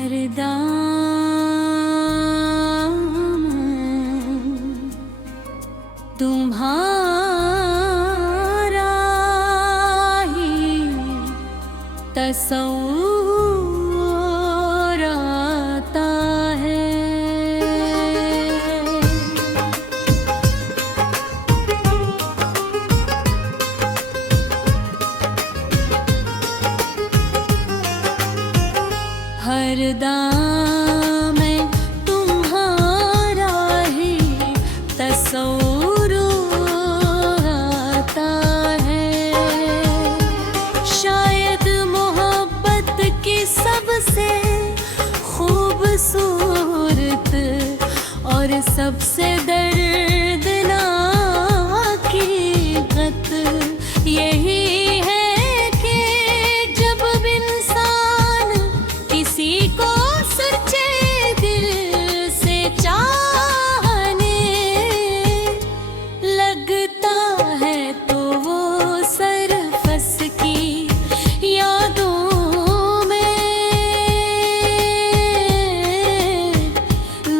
हर दाम तुम्हारा ही तस्वूर आता है। हर दाम में तुम्हारा ही तस्वूर आता है। शायद मोहब्बत की सबसे खूबसूरत और सबसे दर्दनाक हकीकत यही है कि जब इंसान किसी को सच्चे दिल से चाहने लगता है तो वो सरफस की यादों में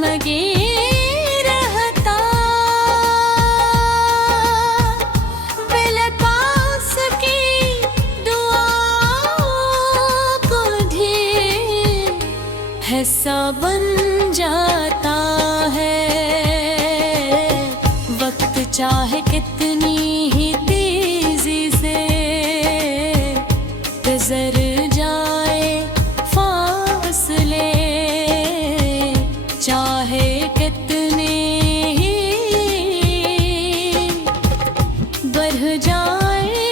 लगे रहता। बिलतास की दुआओं को ढेर हिस्सा बन जाता है। वक्त चाहे कितनी ही तेजी से गुजर जाए फासले, चाहे कितने ही बढ़ जाए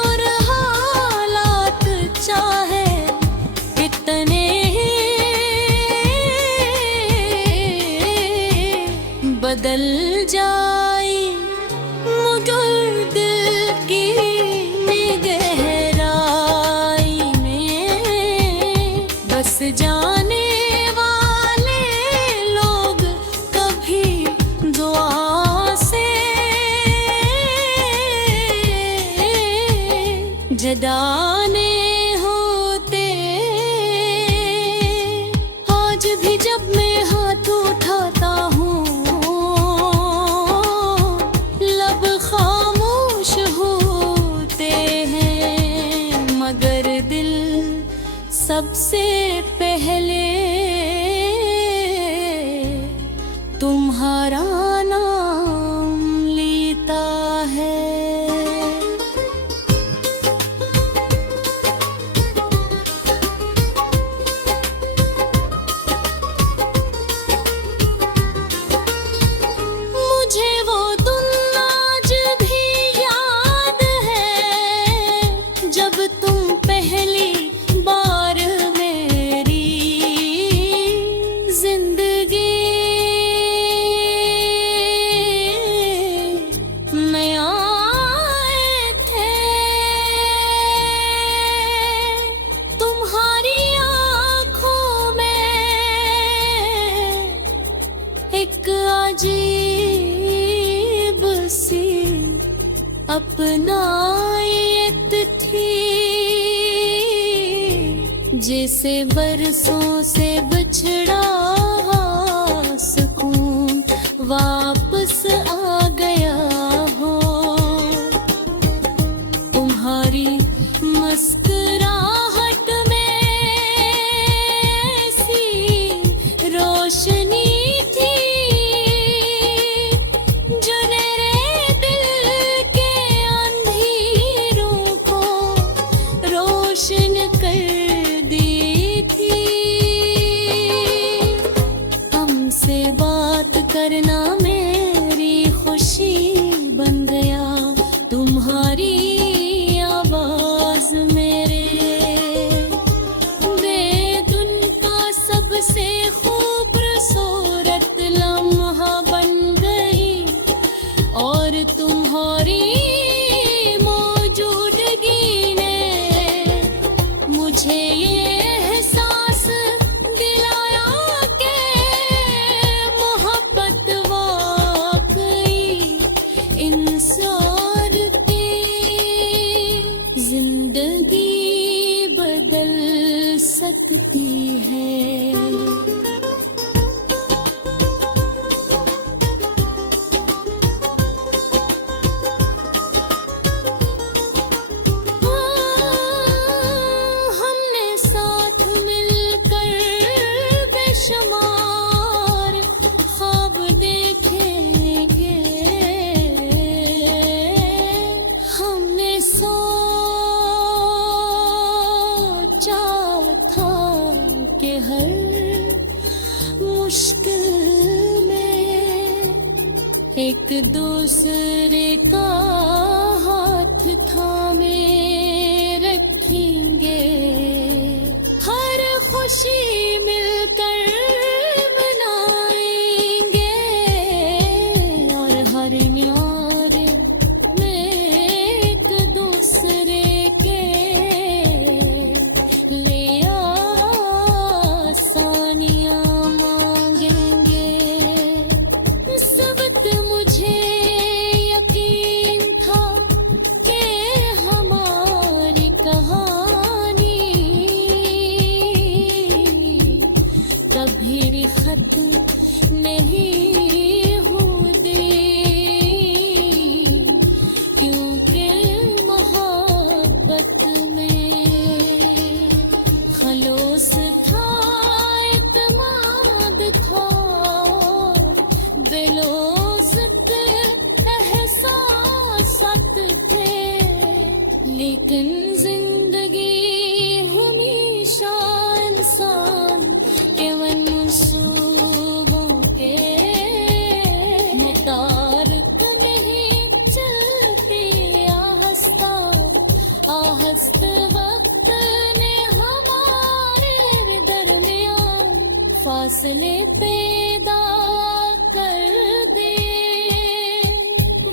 और हालात चाहे कितने बदल जाए, मगर दिल की गहराई में बस जाने वाले लोग कभी दुआ से जुदा नहीं होते। आज भी जब मैं हाथ उठाता हूँ लब खामोश होते हैं, मगर दिल सबसे पहले तुम्हारा नाम लेता है। मुझे वो दिन आज भी याद है जब तुम पहली बार मेरी जिंदगी में आए थे। तुम्हारी आँखों में एक अजीब सी अपनायत थी, जैसे बरसों से बिछड़ा सुकून वापस आ गया हो। तुम्हारी मुस्कुराहट में ऐसी रोशनी थी जो मेरे दिल के अंधेरों को रोशन कर दी थी। हमसे बात करना मेरी खुशी बन गया, तुम्हारी आवाज मेरे बेधुन का सबसे खूबसूरत लम्हा बन गई, और तुम्हारी मौजूदगी ने मुझे ये एहसास दिलाया कि मोहब्बत वाकई इंसान की जिंदगी बदल सकती है। मुश्किल में एक दूसरे का हाथ थामे रखेंगे, हर खुशी मिलकर मनाएंगे और हर न्यार में एक दूसरे के लिए आसानियां खत्म नहीं होती, क्योंकि मोहब्बत में खलूस था, इत्मीनान था, बेलौज़त एहसासात थे, लेकिन जिंदगी हमेशा इंसान के मंसूबों के मुताबिक नहीं चलती। आहस्त वक्त ने हमारे दरमियान फासले पैदा कर दे,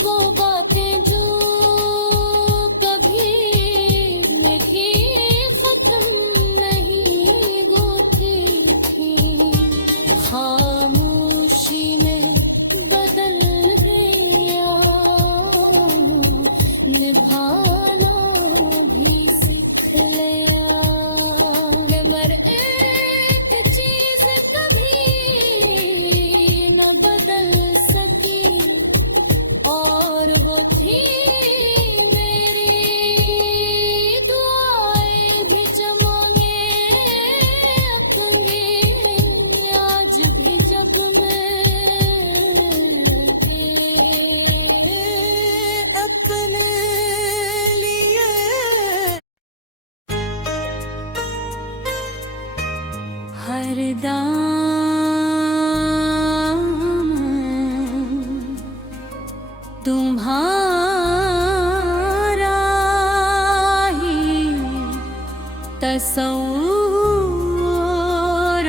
वो बातें जो कभी मेरी खत्म नहीं होती थी, खामोशी में बदल गया, निभाना भी सीख लिया। मगर एक चीज कभी न बदल सकी, और वो थी मेरी दुआएं भी जमाने अपने, आज भी जब मैं अपने लिए हर दाम तुम्हारा ही तस्वूर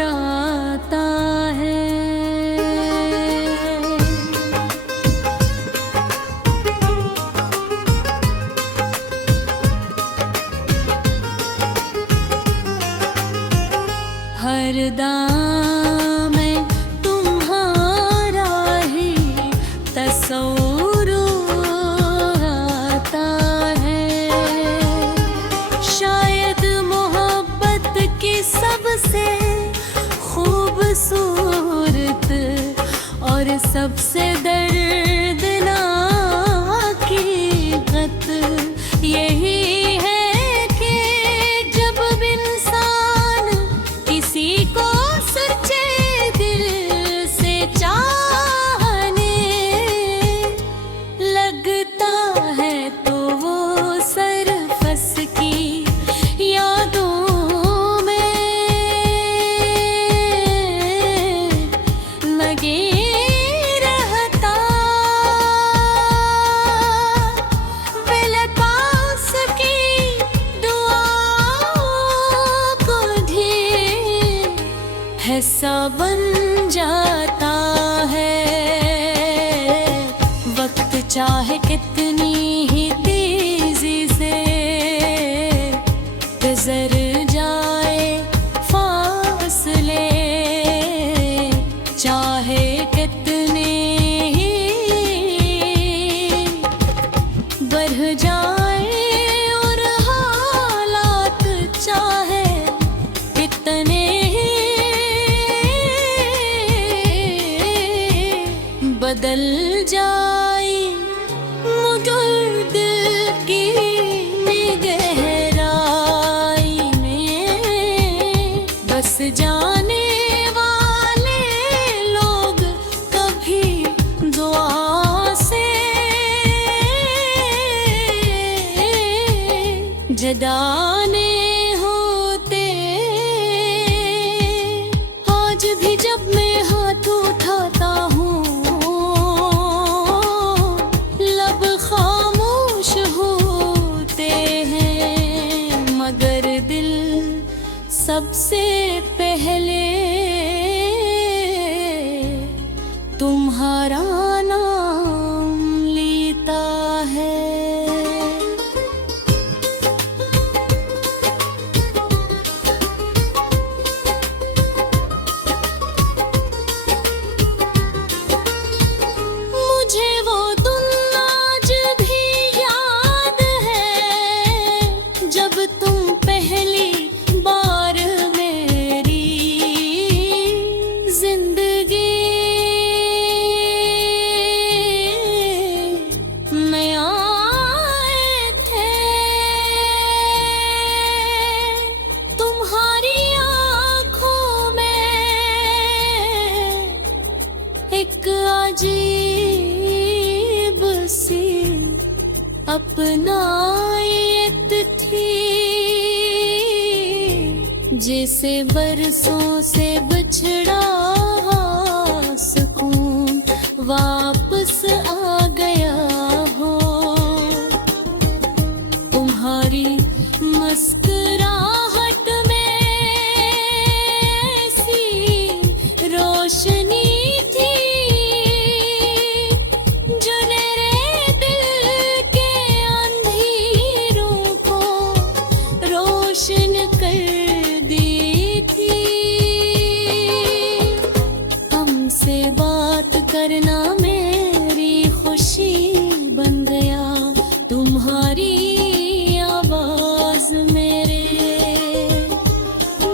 आता है। हर दाम तुम्हारा ही तस्वूर आता है, शायद मोहब्बत की सबसे खूबसूरत और सबसे दर्दनाक हकीकत यही है कि जब इंसान किसी को सच्चे दिल से चाहने लगता है, तो वो सरफस की यादों में लगे रहता, बिलपास की दुआओं को ढेर हिस्सा बन जाता है। वक्त चाहे कितनी ही तेजी से गुजर जाए, फासले चाहे कितने ही बढ़ जाए, और हालात चाहे बदल जाए मगर दिल की गहराई में बस जाने वाले लोग कभी दुआ से जुदा नहीं होते। आज भी जब मैं हाथ उठाता हूँ लब खामोश होते हैं मगर दिल सबसे पहले तुम्हारा नाम लेता है। एक अजीब सी अपनायत थी जैसे बरसों से बिछड़ा सुकून वापस आ गया हो। तुम्हारी मुस्कुराहट में ऐसी रोशनी करना मेरी खुशी बन गया तुम्हारी आवाज मेरे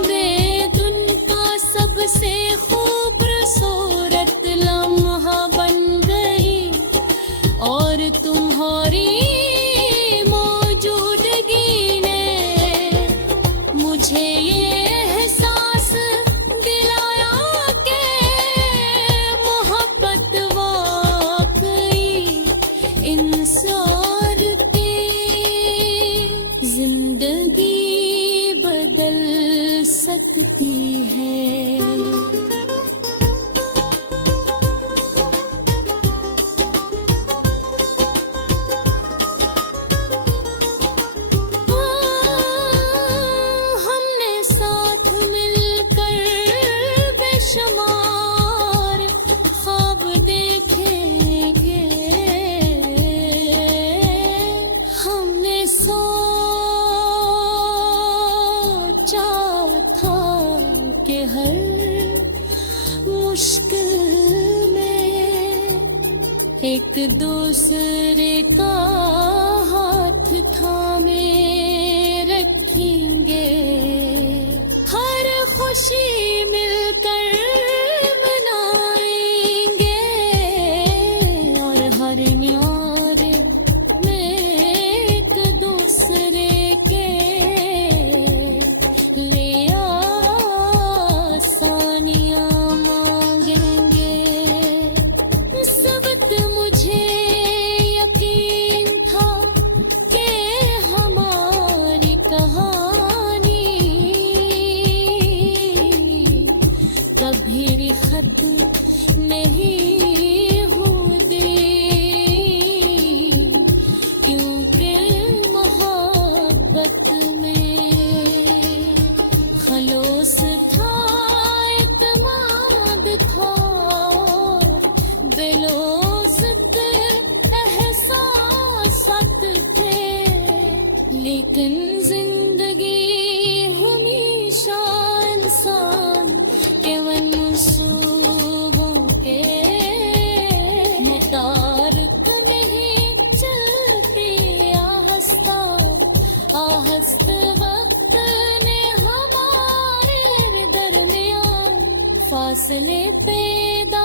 बेधुन का सबसे खूबसूरत लम्हा बन गई और तुम्हारी मौजूदगी ने मुझे ये एहसास दिलाया कि इंसान की जिंदगी बदल सकती है। हमने साथ मिलकर बेशुमार ख्वाब देखे, सोचा था कि हर मुश्किल में एक दूसरे का हाथ थामे रखेंगे, हर खुशी मिलकर मनाएंगे और हर न्यारे कभी खत्म नहीं होती क्योंकि मोहब्बत में खलूस था, इत्मीनान था, दिलोस्त एहसासात थे, लेकिन जिंदगी हमेशा इंसान के मंसूबों के मुताबिक नहीं चलती। आहस्त वक्त ने हमारे दरमियान फासले पैदा